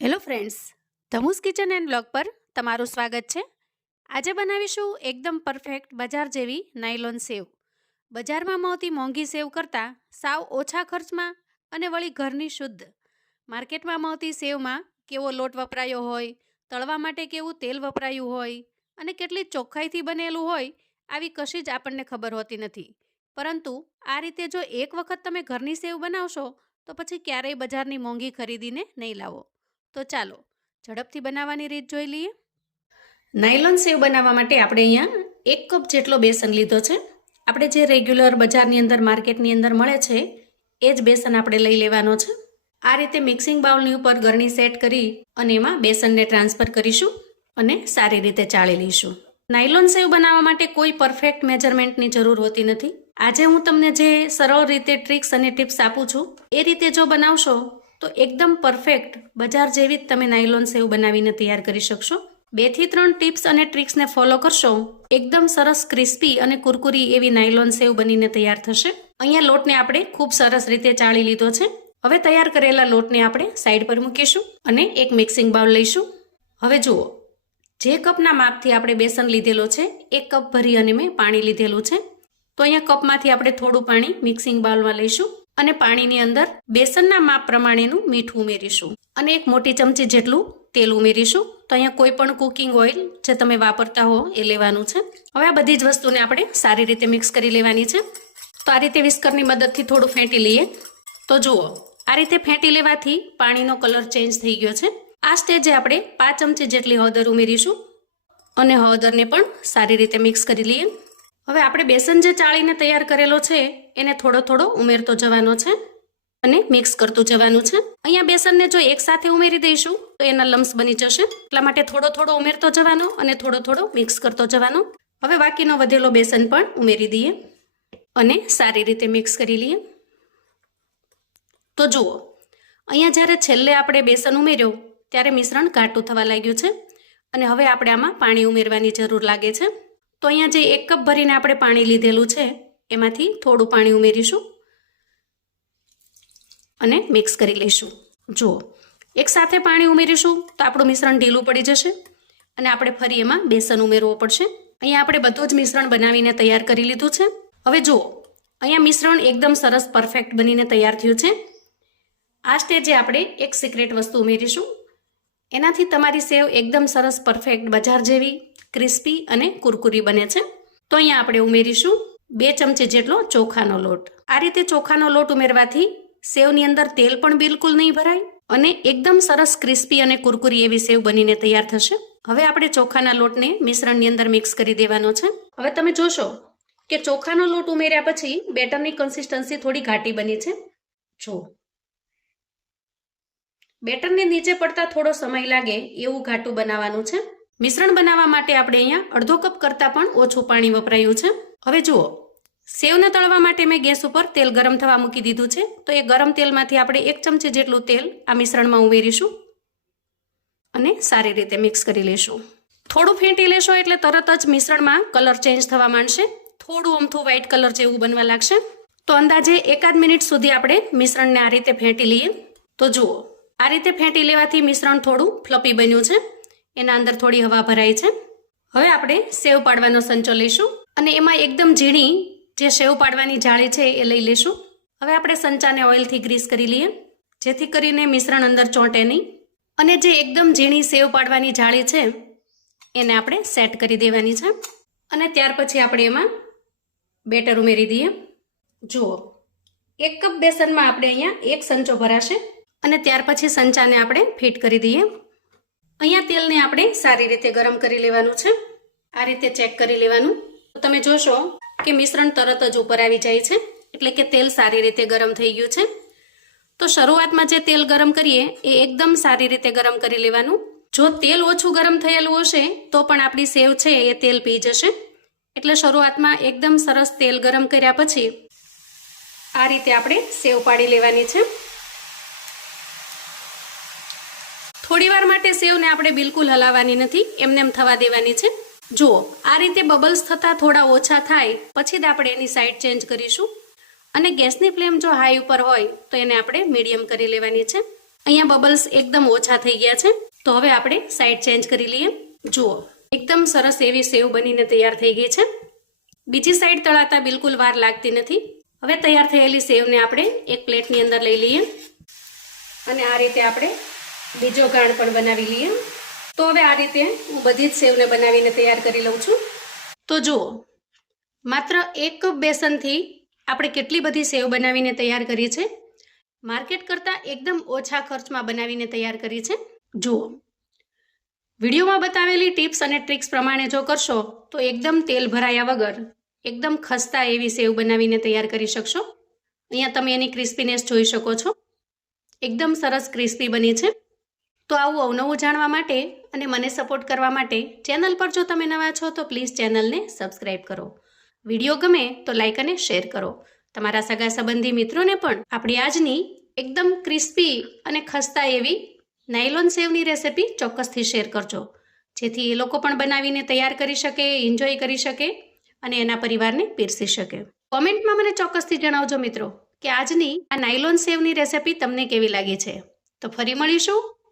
Hello friends Dhamu's kitchen and blog પર તમારું સ્વાગત છે. આજે બનાવીશું એકદમ પરફેક્ટ બજાર જેવી નાયલોન સેવ. બજારમાં મળતી મોંઘી સેવ કરતાં સાવ ઓછા ખર્ચમાં અને વળી ઘરની શુદ્ધ. માર્કેટમાં મળતી સેવમાં કેવો લોટ વપરાયો હોય, તળવા માટે કેવું તેલ વપરાયું હોય અને કેટલી ચોખ્ખાઈથી બનેલું હોય આવી કશી જ આપણને ખબર હોતી નથી. પરંતુ આ રીતે જો એક વખત તમે ઘરની સેવ બનાવશો તો પછી ક્યારેય બજારની મોંઘી ખરીદીને નહીં લાવો. તો ચાલો, ઝડપથી બનાવવાની રીત જોઈ લઈએ. નાયલોન સેવ બનાવવા માટે આપણે અહીંયા એક કપ જેટલો બેસન લીધો છે. આપણે જે રેગ્યુલર બજારની અંદર, માર્કેટની અંદર મળે છે, એ જ બેસન આપણે લઈ લેવાનો છે. આ રીતે મિક્સિંગ બાઉલની ઉપર ગરણી સેટ કરી અને એમાં બેસનને ટ્રાન્સફર કરીશું અને સારી રીતે ચાળી લઈશું. નાયલોન સેવ બનાવવા માટે કોઈ પરફેક્ટ મેજરમેન્ટની જરૂર હોતી નથી. આજે હું તમને જે સરળ રીતે ટ્રિક્સ અને ટિપ્સ આપું છું, એ રીતે જો બનાવશો તો એકદમ પરફેક્ટ બજાર જેવી જ તમે નાયલોન સેવ બનાવીને તૈયાર કરી શકશો. બેથી ત્રણ ટિપ્સ અને ટ્રિક્સને ફોલો કરશો. એકદમ સરસ ક્રિસ્પી અને કુરકુરી એવી નાયલોન સેવ બનીને તૈયાર થશે. અહીંયા લોટને આપણે ખૂબ સરસ રીતે ચાળી લીધો છે. હવે તૈયાર કરેલા લોટને આપણે સાઈડ પર મૂકીશું અને એક મિક્સિંગ બાઉલ લઈશું. હવે જુઓ, જે કપના માપથી આપણે બેસન લીધેલો છે, એક કપ ભરી અને મેં પાણી લીધેલું છે. તો અહીંયા કપમાંથી આપણે થોડું પાણી મિક્સિંગ બાઉલમાં લઈશું. અને પાણીની અંદર બેસનના માપ પ્રમાણેનું મીઠું ઉમેરીશું. અને એક મોટી ચમચી જેટલું તેલ ઉમેરીશું. તો અહીંયા કોઈ પણ કુકિંગ ઓઇલ જે તમે વાપરતા હો એ લેવાનું છે. હવે આ બધી જ વસ્તુને આપણે સારી રીતે મિક્સ કરી લેવાની છે. તો આ રીતે વિસ્કરની મદદથી થોડું ફેંટી લઈએ. તો જુઓ, આ રીતે ફેંટી લેવાથી પાણીનો કલર ચેન્જ થઈ ગયો છે. આ સ્ટેજે આપણે પાંચ ચમચી જેટલી હળદર ઉમેરીશું. અને હળદરને પણ સારી રીતે મિક્સ કરી લઈએ. હવે આપણે બેસન જે ચાળીને તૈયાર કરેલો છે એને થોડો થોડો ઉમેરતો જવાનો છે અને મિક્સ કરતું જવાનું છે. અહીંયા બેસનને જો એકસાથે ઉમેરી દઈશું, તો એના લમ્સ બની જશે. એટલા માટે થોડો થોડો ઉમેરતો જવાનો અને થોડો થોડો મિક્સ કરતો જવાનો. હવે બાકીનો વધેલો બેસન પણ ઉમેરી દઈએ અને સારી રીતે મિક્સ કરી લઈએ. તો જુઓ, અહીંયા જ્યારે છેલ્લે આપણે બેસન ઉમેર્યો, ત્યારે મિશ્રણ ઘાટું થવા લાગ્યું છે અને હવે આપણે આમાં પાણી ઉમેરવાની જરૂર લાગે છે. તો અહીંયા જે એક કપ ભરીને આપણે પાણી લીધેલું છે એમાંથી થોડું પાણી ઉમેરીશું અને મિક્સ કરી લઈશું. જુઓ, એક સાથે પાણી ઉમેરીશું તો આપણું મિશ્રણ ઢીલું પડી જશે અને આપણે ફરી એમાં બેસન ઉમેરવું પડશે. અહીંયા આપણે બધું જ મિશ્રણ બનાવીને તૈયાર કરી લીધું છે. હવે જુઓ, અહીંયા મિશ્રણ એકદમ સરસ પરફેક્ટ બનીને તૈયાર થયું છે. આ સ્ટેજે આપણે એક સિક્રેટ વસ્તુ ઉમેરીશું. એનાથી તમારી સેવ એકદમ સરસ પરફેક્ટ બજાર જેવી, ક્રિસ્પી અને કુરકુરી બને છે. તો અહીંયા આપણે ઉમેરીશું બે ચમચી જેટલો ચોખાનો લોટ. આ રીતે ચોખાનો લોટ ઉમેરવાથી સેવની અંદર તેલ પણ બિલકુલ નહીં ભરાય અને એકદમ સરસ ક્રિસ્પી અને કુરકુરી એવી સેવ બનીને તૈયાર થશે. હવે આપણે ચોખાના લોટને મિશ્રણની અંદર મિક્સ કરી દેવાનો છે. હવે તમે જોશો કે ચોખાનો લોટ ઉમેર્યા પછી બેટરની કન્સિસ્ટન્સી થોડી ઘાટી બની છે. જો. બેટરને નીચે પડતા થોડો સમય લાગે એવું ઘાટું બનાવવાનું છે. મિશ્રણ બનાવવા માટે આપણે અહીંયા અડધો કપ કરતાં પણ ઓછું પાણી વપરાયું છે. હવે જુઓ, સેવને તળવા માટે મેં ગેસ ઉપર તેલ ગરમ થવા મૂકી દીધું છે. તો એ ગરમ તેલમાંથી આપણે એક ચમચી જેટલું તેલ આ મિશ્રણમાં ઉમેરીશું અને સારી રીતે મિક્સ કરી લેશું. થોડું ફેંટી લેશો એટલે તરત જ મિશ્રણમાં કલર ચેન્જ થવા માંડશે. થોડું અમથું વ્હાઇટ કલર જેવું બનવા લાગશે. તો અંદાજે એકાદ મિનિટ સુધી આપણે મિશ્રણને આ રીતે ફેંટી લઈએ. તો જુઓ, આ રીતે ફેંટી લેવાથી મિશ્રણ થોડું ફ્લપી બન્યું છે. એના અંદર થોડી હવા ભરાય છે. હવે આપણે સેવ પાડવાનો સંચો લઈશું. અને એમાં એકદમ ઝીણી જે સેવ પાડવાની જાળી છે એ લઈ લેશું. હવે આપણે સંચાને ઓઇલથી ગ્રીસ કરી લઈએ, જેથી કરીને મિશ્રણ અંદર ચોંટે નહીં. અને જે એકદમ ઝીણી સેવ પાડવાની જાળી છે, એને આપણે સેટ કરી દેવાની છે. અને ત્યાર પછી આપણે એમાં બેટર ઉમેરી દઈએ. જુઓ, એક કપ બેસનમાં આપણે અહીંયા એક સંચો ભરાશે. અને ત્યાર પછી સંચાને આપણે ફિટ કરી દઈએ. અહીંયા તેલને આપણે સારી રીતે ગરમ કરી લેવાનું છે. આ રીતે ચેક કરી લેવાનું. તમે જોશો કે મિશ્રણ તરત જ ઉપર આવી જાય છે, એટલે કે તેલ સારી રીતે ગરમ થઈ ગયું છે. તો શરૂઆતમાં જે તેલ ગરમ કરીએ, એ એકદમ સારી રીતે ગરમ કરી લેવાનું. જો તેલ ઓછું ગરમ થયેલું હશે, તો પણ આપણી સેવ છે એ તેલ પી જશે. એટલે શરૂઆતમાં એકદમ સરસ તેલ ગરમ કર્યા પછી આ રીતે આપણે સેવ પાડી લેવાની છે. થોડીવાર માટે સેવને આપણે બિલકુલ હલાવવાની નથી, એમને એમ થવા દેવાની છે. જુઓ, આ રીતે બબલ્સ થતાં થોડા ઓછા થાય, પછી જ આપણે એની સાઈડ ચેન્જ કરીશું. અને ગેસની ફ્લેમ જો હાઈ ઉપર હોય, તો એને આપણે મીડિયમ કરી લેવાની છે. અહીંયા બબલ્સ એકદમ ઓછા થઈ ગયા છે. તો હવે આપણે સાઈડ ચેન્જ કરી લઈએ. જુઓ, એકદમ સરસ એવી સેવ બનીને તૈયાર થઈ ગઈ છે. બીજી સાઈડ તળાતા બિલકુલ વાર લાગતી નથી. હવે તૈયાર થયેલી સેવને આપણે એક પ્લેટની અંદર લઈ લઈએ. અને આ રીતે આપણે બીજો ગાણ પણ બનાવી લઈએ. તો હવે આ રીતે હું બધી જ સેવને બનાવીને તૈયાર કરી લઉં છું. તો જુઓ, માત્ર એક બેસનથી આપણે કેટલી બધી સેવ બનાવીને તૈયાર કરી છે માર્કેટ કરતાં એકદમ ઓછા ખર્ચમાં બનાવીને તૈયાર કરી છે જુઓ, વિડીયોમાં બતાવેલી ટિપ્સ અને ટ્રિક્સ પ્રમાણે જો કરશો, તો એકદમ તેલ ભરાયા વગર એકદમ ખસ્તા એવી સેવ બનાવીને તૈયાર કરી શકશો. અહીંયા તમે એની ક્રિસ્પીનેસ જોઈ શકો છો. એકદમ સરસ ક્રિસ્પી બની છે. તો આવું અવનવું જાણવા માટે અને મને સપોર્ટ કરવા માટે ચેનલ પર જો તમે નવા છો તો પ્લીઝ ચેનલને સબસ્ક્રાઈબ કરો. વીડિયો ગમે તો લાઈક અને શેર કરો. તમારા સગા સંબંધી મિત્રોને પણ આપણી આજની એકદમ ક્રિસ્પી અને ખસ્તા એવી નાયલોન સેવની રેસિપી ચોક્કસથી શેર કરજો. જેથી એ લોકો પણ બનાવીને તૈયાર કરી શકે એન્જોય કરી શકે અને એના પરિવારને પીરસી શકે. કોમેન્ટમાં મને ચોક્કસથી જણાવજો મિત્રો કે આજની આ નાયલોન સેવની રેસિપી તમને કેવી લાગી છે? તો ફરી મળીશું